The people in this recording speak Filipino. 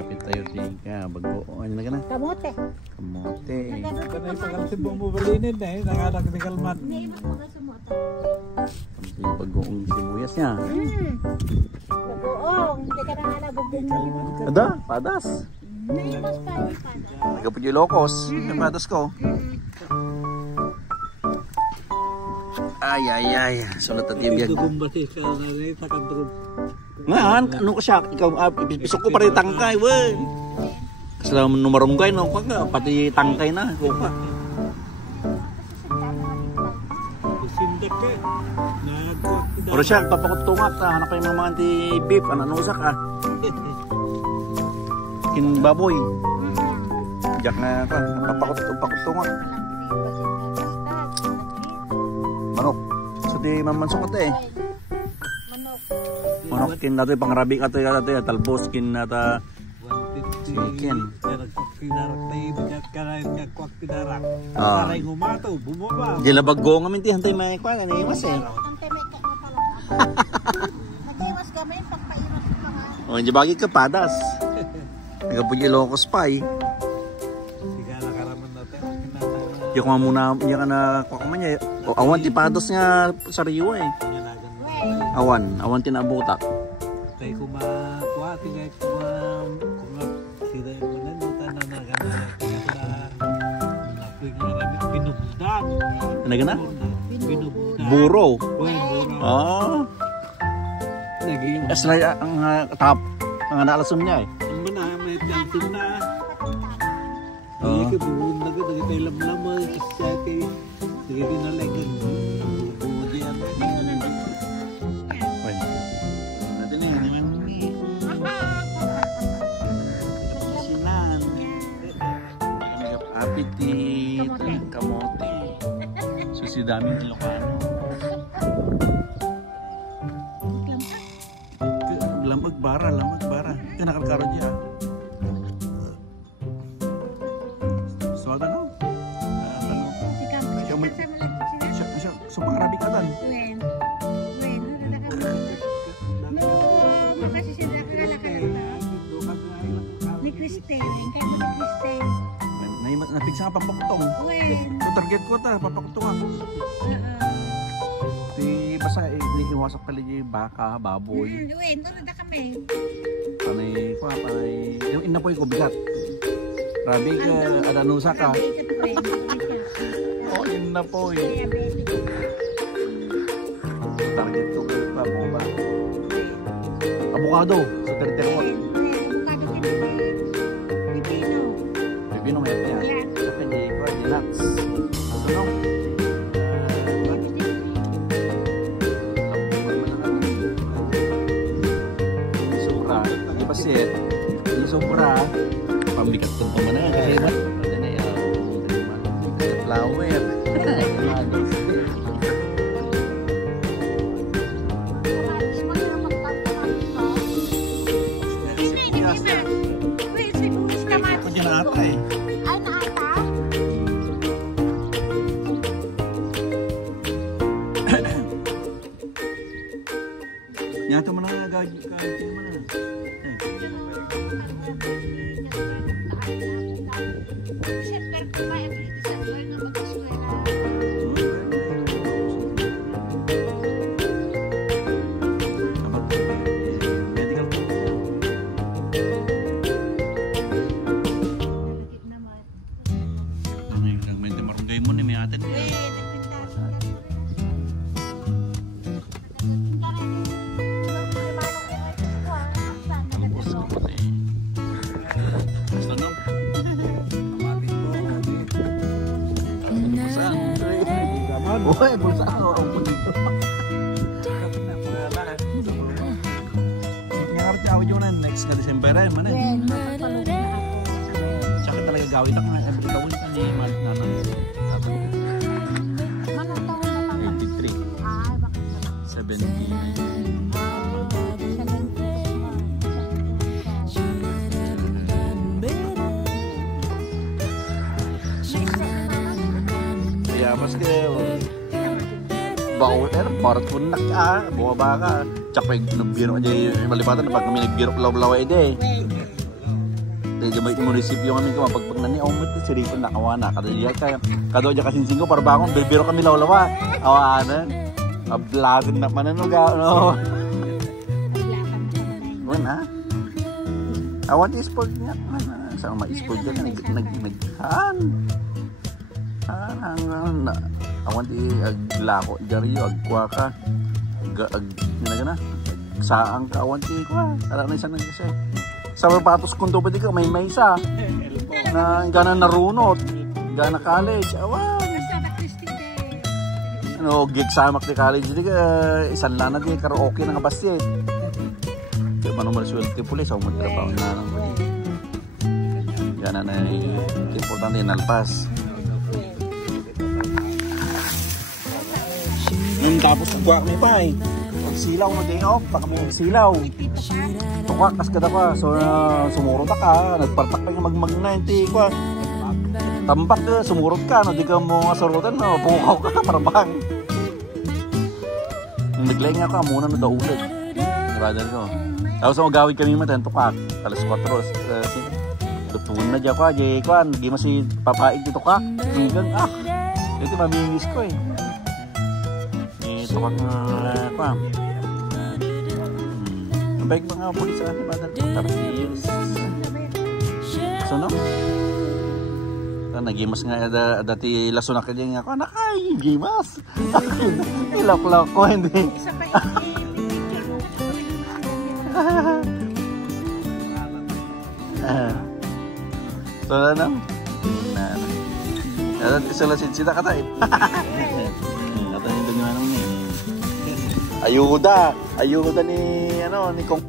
Kapit tayo tika. Bago. Ano na ka na? Kamote. Kamote. Kanay pagkakasibong mo balinin na eh. Nanganak ni Kalman. Yung bagoong sibuyas niya. Bagoong. Hindi ka na nga nabubong. Ada, padas. Naimas pa yung padas. Nagapod yung lokos. Yung padas ko. Ay, ay, ay. Sulat at yung biyag. Gugumbati ka na rin sa kadrog. Ngayon, ano ko siya? Ikaw, pisok ko pa rin tangkay, wey. Kasi lang numarunggay, no? Pati tangkay na. Kupa. Sindak ka. Pero siya, papakutungak. Hanap kayo mga anti-beef. Ananusak, ah. Kinbaboy. Diyak na ka. Papakutungak. Manok. So, di mamansok ito eh. Manok kin nato pangrabi ka to talbos kin nata chicken. Paray gumato, bumaba. Di labaggo nga minti hantay may kwa ni iwas eh. Nag-iwas kami pagpaiwas pa nga. Oh, di bagi ka padas. Nagapuji lokos pa eh. Sigala karaman natin. Yung kuma muna niya kana kwa man niya. Awan ti padas nga sariwa eh. Awan tinabutak. Tay kumakuha tingay kuma sila manan na nagana binubudan. Ano gana? Binubudan. Buro. Buro. Ah. Naging Aslay ang tap ang naalasum niya eh. mana may tantum na. Ay ke buhun na gud tay lamlam sa kay sige dinalagan. Bubudian. Apiti, kamote, susi daming Ilocano. Lamag bara. Ito nakalkaro niya. So, ano? So, pangarabi ka dan? Ni Cristel, ingkay mo ni Cristel. Napigsa ka papakutong. So, target ko ta, papakutong ako. Basta iwasak pala yung baka, baboy. Uwen, doon na kami. Panay, yung inapoy ko bigat. Rabi ka, adanusa ka. Oh, inapoy. Target ko pa, bomba. Avocado, sa teriterot. Pipino may ito yan. Saka hindi ko, hindi nuts. Ano? Pasit, di sobra pambigat ko pa man na kasi mat pwede na yung flower ako dyan na ata eh nyato mo na gagawin mo na Boy, bulsa ako orang pun dito. Ngarap ako yun next na December ay man eh. Tsaka talaga gawin ako nga every tawin ka ni Malik Nanan. 83. 70. Ya, maski bawal barat pun nak bawa baka capek nagbiro aja malipatan pag kami nagbiro law-law ide Dahil may munisipyo kami ko, pagpag na ni Omot, siripon na kawana. Kadaliya kaya, kado dyan kasing ko, para bakong biro kami lawlawa. Awanan. Ablagan na mananog, ano. Wan, ha? Awan ispod niya. Saan ma-ispod dyan, naghan. Awan di aglako, dariyo, agkwa ka. Ginagana. Saang ka, awan di kwa. Tara na isang nagkasi. Sa patos kundo pa di ka, may isa. Na gana narunot. Gana college. Awan. Ano, gig samak di college. Di ka, isan lana di karaoke na kabastyet. Kaya man naman swerte pulis. Ako magtrabaho na lang. Gana na importante nalpas. Tapos nagbuwak mo pa eh. Silaw no day off, baka may silaw. Tukak, kas ka pa. So, sumurot ka. Nagpartak pa yung mag-90 ko. Tambak ka, sumurot ka. No, di ka mo surutan, no, pukaw ka, parabang. Naglay nga ka, muna na daw ulit. Brother ko. Tapos magawid kami matan, tukak. Alas 4. Lutuan na dyan ko, jay ko. Hindi masih papaig dito ka. Hanggang, ito mamingis ko eh. Tukak nga pa. Baik mga pulis sa ating badan. Tarsius. So no? Nagimas nga dati laso na kanya nga ako. Nakay, gimas. Ilak-lak ko, hindi. So na. Isa lasin sila ka tayo. Ayuda ni Kong